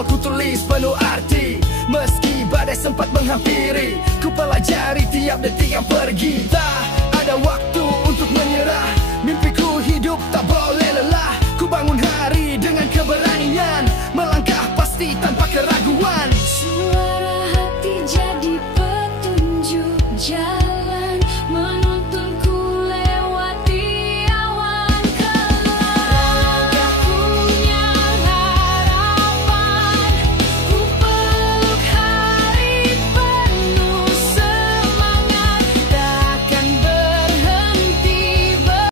awal ku tulis penuh arti. Meski badai sempat menghampiri, ku pelajari tiap detik yang pergi.